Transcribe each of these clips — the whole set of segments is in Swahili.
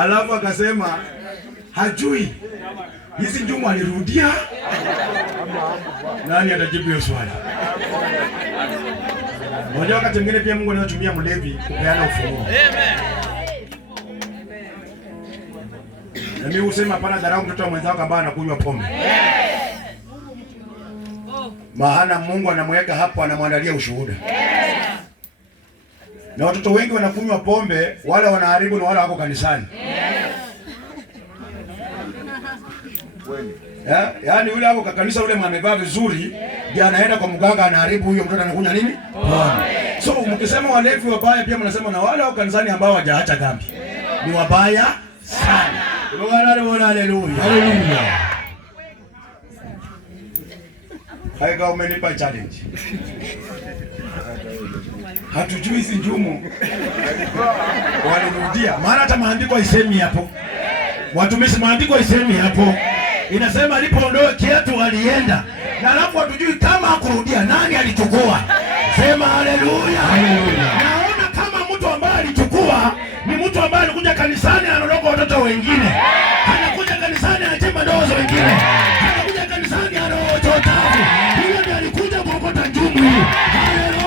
Alafu akasema hajui hizi njumu alirudia. Nani atajibu hiyo swali? Unajua wakati mwingine pia Mungu anatumia mlevi kupeana ufunuo. Amen. Na mimi husema hapana dharau mtoto wa mwenzako ambaye anakunywa pombe. Maana Mungu anamweka hapo, anamwandalia ushuhuda. Na watoto wengi wanakunywa pombe, wale wanaharibu na wale wako kanisani. Yaani yule hapo kanisa yule amevaa vizuri, ndiye anaenda kwa mganga anaharibu, huyo mtoto anakunywa nini? Pombe. So mkisema walevi wabaya pia mnasema na wale wako kanisani ambao hawajaacha dhambi. Ni wabaya sana. Haleluya. Haleluya. Haika umenipa challenge. Hatujui hizi njumu walirudia. Maana hata maandiko haisemi hapo. Watumishi maandiko haisemi hapo. Inasema alipoondoa kiatu alienda. Na alafu hatujui kama hakurudia nani alichukua. Sema haleluya. Haleluya. Naona kama mtu ambaye alichukua ni mtu ambaye alikuja kanisani anaondoka watoto wengine. Anakuja kanisani anachema ndoa za wengine. Anakuja kanisani anaochota. Hiyo ndiye alikuja kuokota njumu hii. Haleluya.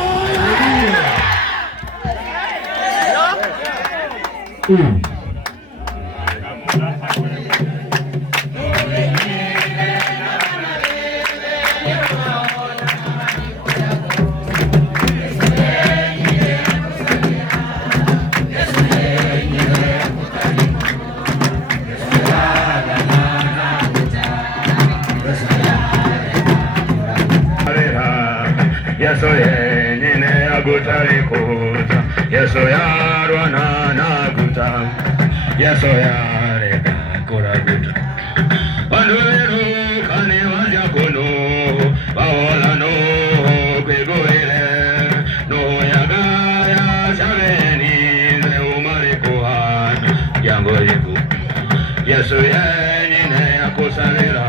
Yesu yenyine agutarikuza, Yesu yarwana naguta, Yesu yareka kuraguta. Banduiru kani wazya kuno, baola no kwegoile, no yagaya shabeni ze umarikuhana, yango yiku. Yesu yenyine akusavira,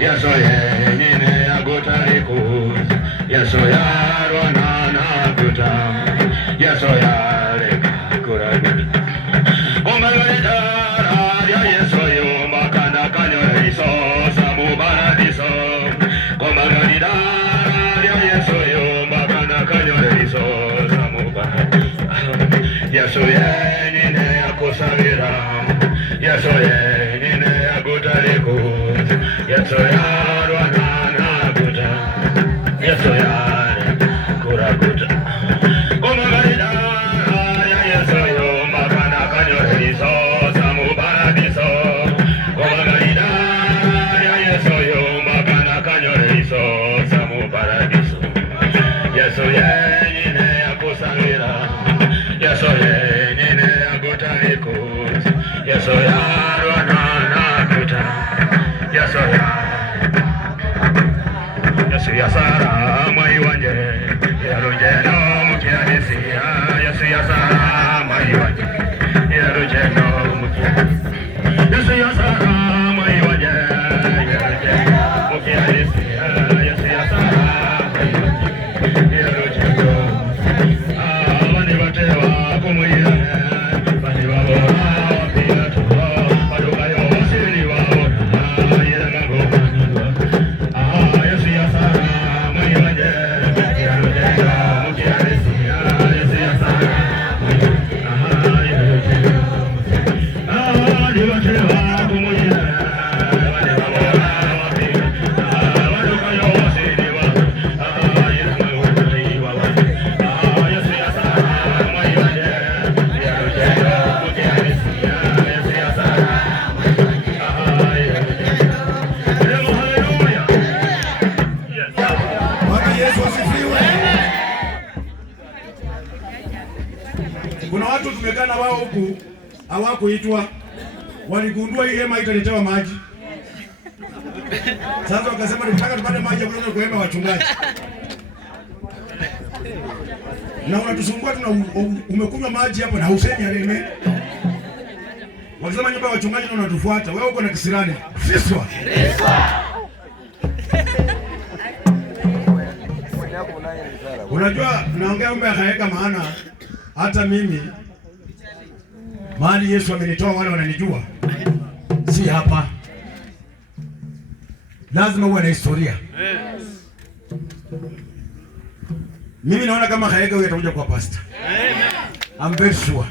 Yesu yenyine agutarikuza, Yesu yarwana naguta, Yesu yareka kuraguta. Omagalidara ya Yesu yomba kana kanyo iso samu baradiso. Omagalidara ya Yesu yomba kana kanyo iso samu baradiso. Yesu yenyine akusavira, Yesu yenyine agutarikuza, Yesu yarwana naguta, Yesu yareka kuraguta. Yesu yenyine akusavira, Yesu yenyine agutarikuza, Yesu yarwana naguta, Yesu Yesu yasara mwai wanje, yarujeno mukianisia, Yesu yasara mwai wanje, yarujeno mukianisia, Yesu yasara mwai wanje, yarujeno mukianisia, Yesu yasara mwai wanje, yarujeno. Abandi batewa kumwira, bandi babora wapia tuwa, badukayo wasiri wabona, yiranga gomanirwa. Yesu yasara mwai wanje, yarujeno mukianisia, Yesu yasara mwai wanje, yarujeno. Abandi batewa kumwira, bandi babora wapia, badukayo wasiri wabona, yiranga gomanirwa. Yesu yasara mwai wanje, yarujeno mukianisia, Yesu yasara mwai wanje. Haleluya. Bwana Yesu asifiwe. Kuna watu tumekaa na wao huku hawakuitwa. Waligundua hii hema italetewa maji. Sasa wakasema tunataka tupate maji ya kutoka kwa hema wachungaji. Na unatusumbua umekunywa maji hapo na usemi aleme. Wakisema nyumba ya wachungaji na unatufuata. Wewe uko na kisirani. Fiswa. Unajua naongea mambo ya kaeka, maana hata mimi Mahali Yesu amenitoa wale wananijua. Si hapa. Lazima uwe na historia. Mimi naona kama Kayega huyu atakuja kwa pastor. I'm very sure.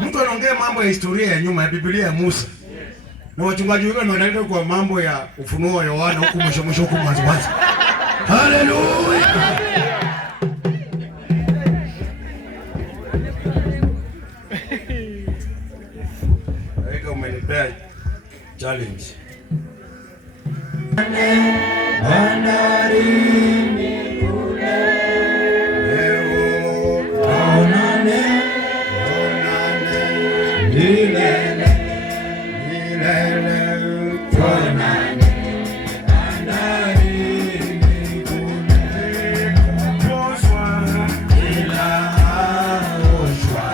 Mtu anaongea mambo ya historia ya nyuma ya Biblia ya Musa. Na wachungaji wengi wanaenda kwa mambo ya Ufunuo wa Yohana huku mwisho huku mwanzo. Haleluya. Kayega umenipea challenge. Bandarini kule leo tuonane milele tuonane bandarini kule oshwa ila oshwa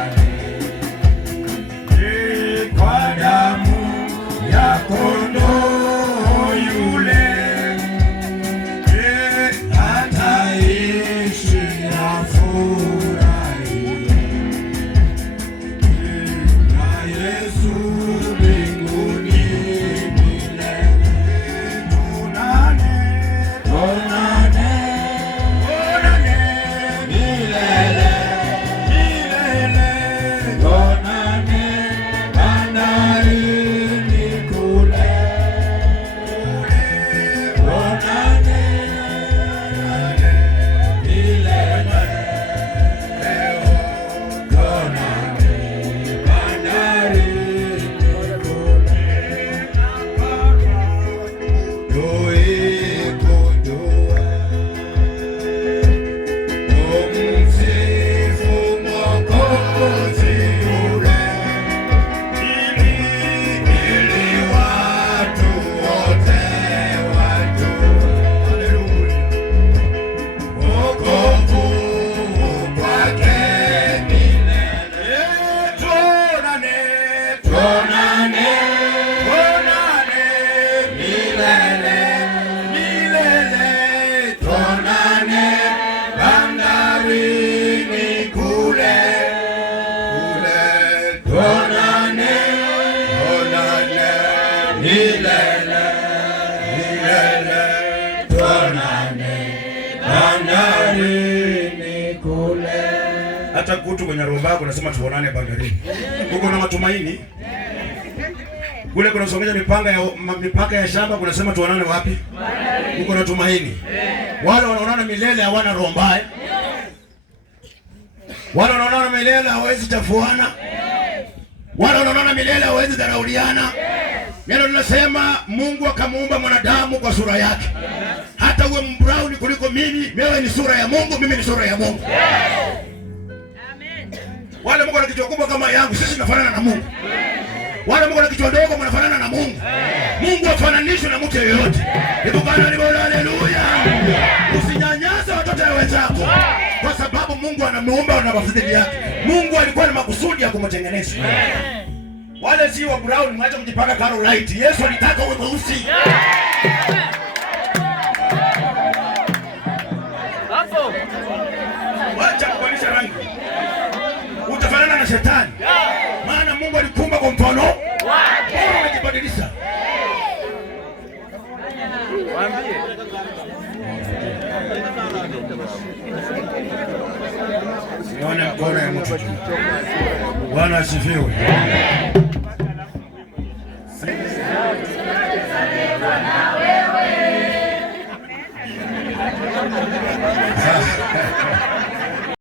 kwa damu ya kondoo yule ataishi afurahi na Yesu mbinguni milele. Tuonane milele tuonane bandarini kule tuonane hata kutu kwenye roho yako nasema tuonane bandarini. Uko na matumaini? Kule kuna songeja mipaka ya shamba kunasema tuonane wapi? Uko na tumaini? Wale wanaonana milele hawana roho mbaya. Wale wanaonana milele hawezi chafuana. Wale wanaonana milele hawezi dharauliana. Neno linasema Mungu akamuumba mwanadamu kwa sura yake. Hata uwe mbrown kuliko mimi, wewe ni sura ya Mungu, mimi ni sura ya Mungu. Wale Mungu ana kichwa kubwa kama yangu, sisi tunafanana na Mungu. Wale Mungu ana kichwa dogo, mnafanana na Mungu. Mungu hafananishwi na mtu yeyote. Ibukana ni bora, haleluya. Usinyanyase watoto wa wenzako. Kwa sababu Mungu anamuumba na mafadhili yake. Mungu alikuwa na makusudi ya kumtengeneza. Wale si wa brown, mwache kujipaka karo light. Yesu alitaka uwe mweusi. Hapo. Wacha kubadilisha rangi. Utafanana na shetani. Maana Mungu alikumba kwa mfano wake. Umejibadilisha. Waambie. Sione mkono ya mtu. Bwana asifiwe. Na wewe